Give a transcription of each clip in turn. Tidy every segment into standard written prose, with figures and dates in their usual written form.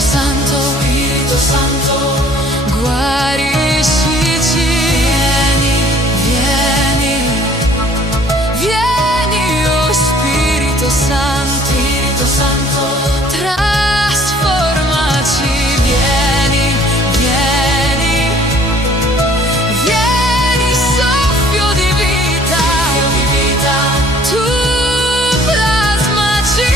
Santo, Spirito Santo, guariscici. Vieni, vieni, oh Spirito Santo, Spirito Santo, trasformaci. Vieni, vieni, vieni, soffio di vita, tu plasmaci.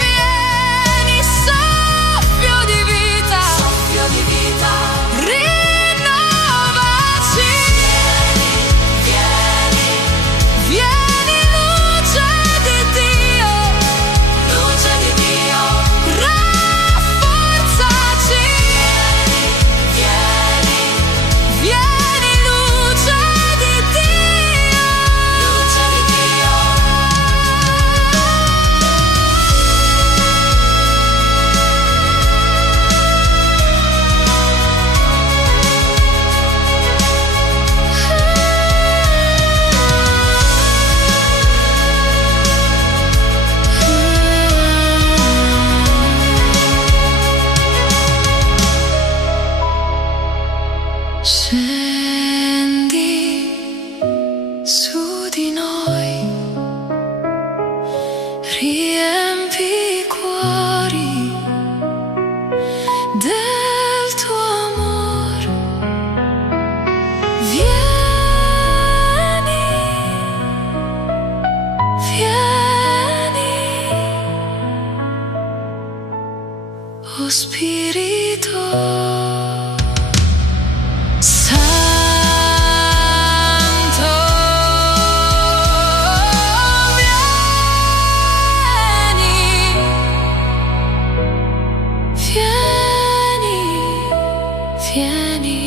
Vieni, soffio di vita, rinnovaci. Vieni, vieni, luce di Dio, rafforzaci. Vieni, vieni, luce di Dio. Scendi su di noi, riempi i cuori del tuo amore. Vieni, vieni, oh Spirito Santo, vieni, vieni, vieni,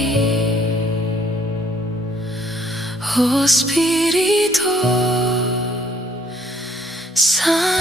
oh Spirito Santo.